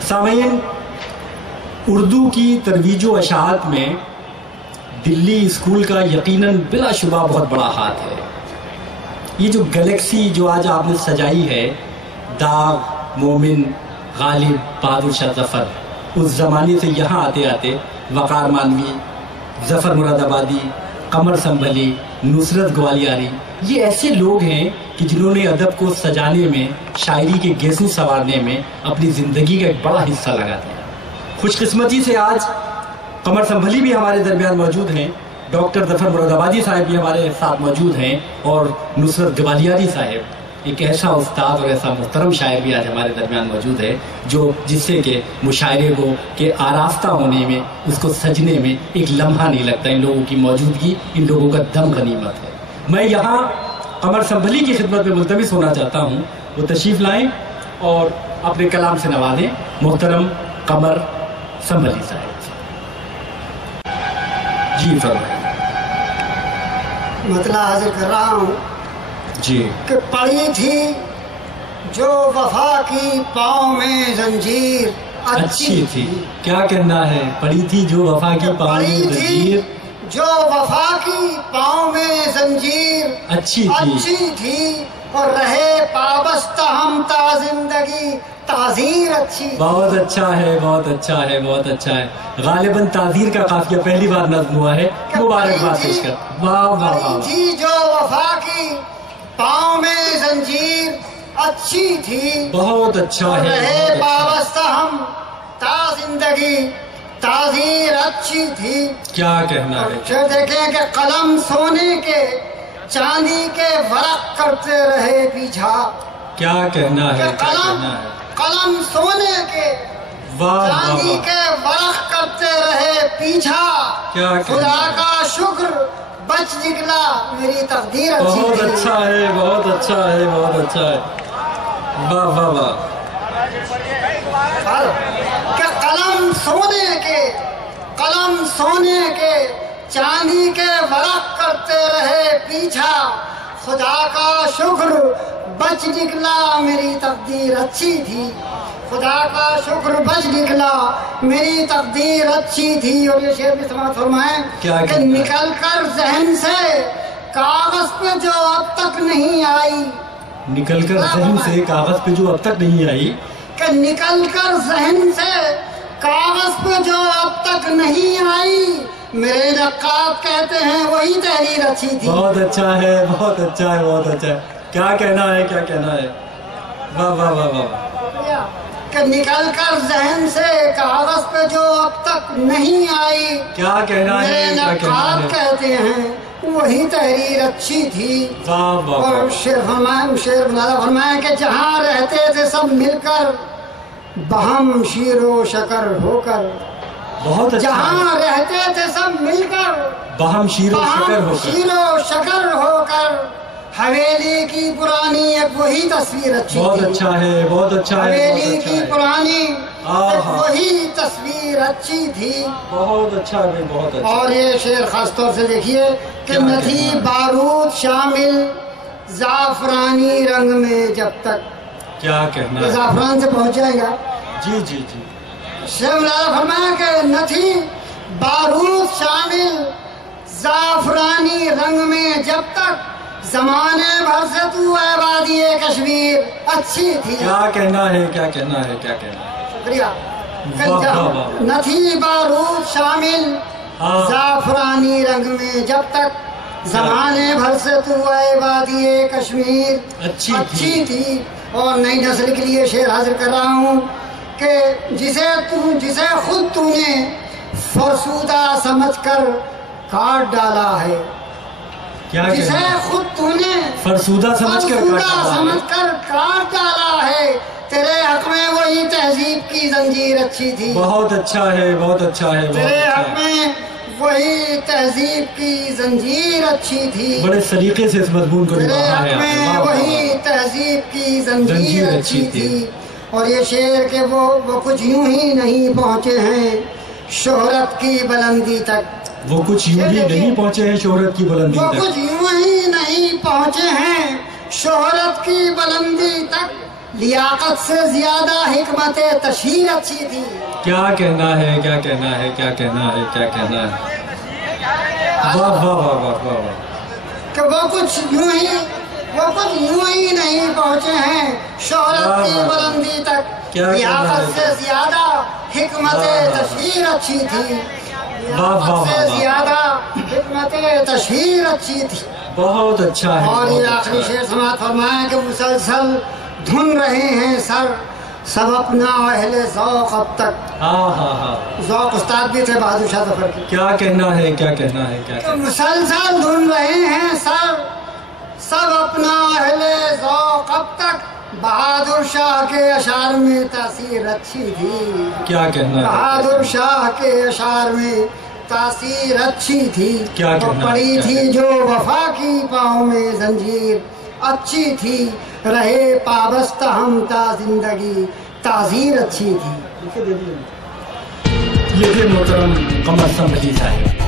سامعین، اردو کی ترویج و اشاعت میں دلی اسکول کا یقیناً بلا شبہ بہت بڑا ہاتھ ہے۔ یہ جو گلیکسی جو آج آپ نے سجائی ہے، داغ، مومن، غالب، بہادر شاہ ظفر، اس زمانے سے یہاں آتے آتے وقار مانوی، ظفر مراد آبادی، قمر سنبھلی، نصرت گوالیاری، یہ ایسے لوگ ہیں کہ جنہوں نے ادب کو سجانے میں، شاعری کے گیسو سنوارنے میں اپنی زندگی کا ایک بڑا حصہ لگا دیا۔ خوش قسمتی سے آج قمر سنبھلی بھی ہمارے درمیان موجود ہیں، ڈاکٹر ظفر مراد آبادی صاحب بھی ہمارے ساتھ موجود ہیں، اور نصرت گوالیاری صاحب، ایک ایسا استاد اور ایسا محترم شاعر بھی آج ہمارے درمیان موجود ہے جس سے کہ مشاعرے کو کے آراستہ ہونے میں، اس کو سجنے میں ایک لمحہ نہیں لگتا۔ ان لوگوں کی موجودگی، ان لوگوں کا دم غنیمت ہے۔ میں یہاں قمر سنبھلی کی خدمت میں ملتمس ہونا چاہتا ہوں، وہ تشریف لائیں اور اپنے کلام سے نوازیں۔ محترم قمر سنبھلی صاحب، جی فرمائیں۔ مطلع حاضر کر رہا ہوں جی کہ پڑی تھی جو وفا کی پاؤں میں زنجیر اچھی تھی، کیا کہنا ہے؟ پڑی تھی جو وفا کی پاؤں میں زنجیر، جو وفا کی پاؤں میں زنجیر اچھی تھی، اور رہے پابستہ ہم تا زندگی تعزیر اچھی۔ بہت اچھا ہے، بہت اچھا ہے، بہت اچھا ہے۔ غالباً تعزیر کا قافیہ پہلی بار نظم ہوا ہے، مبارکباد پیش کر۔ واہ واہ واہ۔ تھی جو وفا کی پاؤں میں زنجیر اچھی تھی، بہت اچھا ہے، رہے پابستہ ہم تا زندگی تعزیر اچھی تھی۔ کیا کہنا ہے؟ پھر دیکھیں کہ قلم سونے کے چاندی کے ورق کرتے رہے پیچھا۔ کیا کہنا ہے؟ قلم سونے کے چاندی کے ورق کرتے رہے پیچھا۔ خدا کا شکر بچ نکلا میری تقدیر اچھی تھی۔ بہت اچھا ہے، بہت اچھا ہے، بہت اچھا ہے، واہ واہ واہ۔ کہ قلم سونے کے چاندی کے ورق کرتے رہے پیچھا۔ خدا کا شکر بچ نکلا میری تقدیر اچھی تھی۔ خدا کا شکر بچ نکلا میری تقدیر اچھی تھی۔ اور یہ شعر بھی سماعت فرمائیں کہ نکل کر ذہن سے کاغذ پہ جو اب تک نہیں آئی، نکل کر ذہن سے کاغذ پہ جو اب تک نہیں آئی، کہ نکل کر ذہن سے کاغذ پہ جو اب تک نہیں آئی، میرے نقاد کہتے ہیں وہی تحریر اچھی تھی۔ بہت اچھا ہے، بہت اچھا ہے، بہت اچھا ہے۔ کیا کہنا ہے، کیا کہنا ہے؟ واہ واہ واہ واہ۔ کہ نکل کر ذہن سے کاغذ پہ جو اب تک نہیں آئی، کیا کہنا ہے، میرے نقاد کہتے ہیں وہی تحریر اچھی تھی۔ اور شعر فرمایا کہ جہاں رہتے تھے سب مل کر بہم شیر و شکر ہو کر، بہت اچھا، جہاں رہتے تھے سب مل کر بہم شیر و شکر ہو کر، حویلی کی پرانی ایک وہی تصویر اچھی تھی۔ بہت اچھا ہے، بہت اچھا ہے، حویلی کی پرانی ایک وہی تصویر اچھی تھی۔ بہت اچھا ہے، بہت اچھا۔ اور یہ شعر خاص طور سے دیکھیے کہ نہ تھی بارود شامل زعفرانی رنگ میں جب تک۔ کیا کہنا ہے؟ زعفران سے پہنچ جائے گا۔ جی جی جی۔ شیخ فرمایا کہ نہ تھی بارود شامل زعفرانی رنگ میں جب تک، زمانے بھر سے تو اے وادی کشمیر اچھی تھی۔ کیا کہنا ہے، کیا کہنا ہے، کیا کہنا ہے؟ شکریہ۔ نہ تھی بارود شامل زعفرانی رنگ میں جب تک، زمانے بھر سے تو اے وادی کشمیر اچھی تھی۔ اور نئی نسل کے لیے شعر حاضر کر رہا ہوں کہ جسے خود تو نے فرسودہ سمجھ کر کاٹ ڈالا ہے، جسے خود تو نے فرسودہ سمجھ کر کاٹ ڈالا ہے، تیرے حق میں وہی تہذیب کی زنجیر اچھی تھی۔ بہت اچھا ہے، بہت اچھا ہے، تیرے حق میں وہی تہذیب کی زنجیر اچھی تھی۔ بڑے سلیقے سے اس مضمون کو نبھایا ہے۔ تیرے حق میں وہی تہذیب کی زنجیر اچھی تھی۔ اور یہ شعر کہ وہ کچھ یوں ہی نہیں پہنچے ہیں شہرت کی بلندی تک، وہ کچھ یوں ہی نہیں پہنچے ہیں شہرت کی بلندی تک، وہ کچھ یوں ہی نہیں پہنچے ہیں شہرت کی بلندی تک لیاقت سے زیادہ حکمت تشہیر اچھی تھی. کیا کہنا ہے، کیا کہنا ہے، کیا کہنا ہے، کیا کہنا ہے. واہ واہ واہ واہ واہ. کہ وہ کچھ یوں ہی نہیں پہنچے ہیں شہرت کی بلندی تک، لیاقت سے زیادہ حکمت تشہیر اچھی تھی. لیاقت سے زیادہ حکمت تشہیر اچھی تھی. بہت اچھا ہے. اور یہ آخری شعر سماعت فرمائیں کہ مسلسل دھن رہے ہیں سر سب اپنا اہل ذوق اب تک. ہاں ہاں ہاں. ذوق استاد بھی تھے بہادر شاہ ظفر کے. کیا کہنا ہے، کیا کہنا ہے، کیا کہنا ہے. مسلسل دھن رہے ہیں سر سب اپنا اہل ذوق اب تک، بہادر شاہ کے اشعار میں تاثیر اچھی تھی. کیا کہنا ہے. بہادر شاہ کے اشعار میں تاثیر اچھی تھی. کیا کہنا ہے. پڑی تھی جو وفا کی پاؤں میں زنجیر اچھی تھی، رہے پابست ہم تا زندگی تعزیر اچھی تھی. یہ تھے محترم قمر سمجھی صاحب.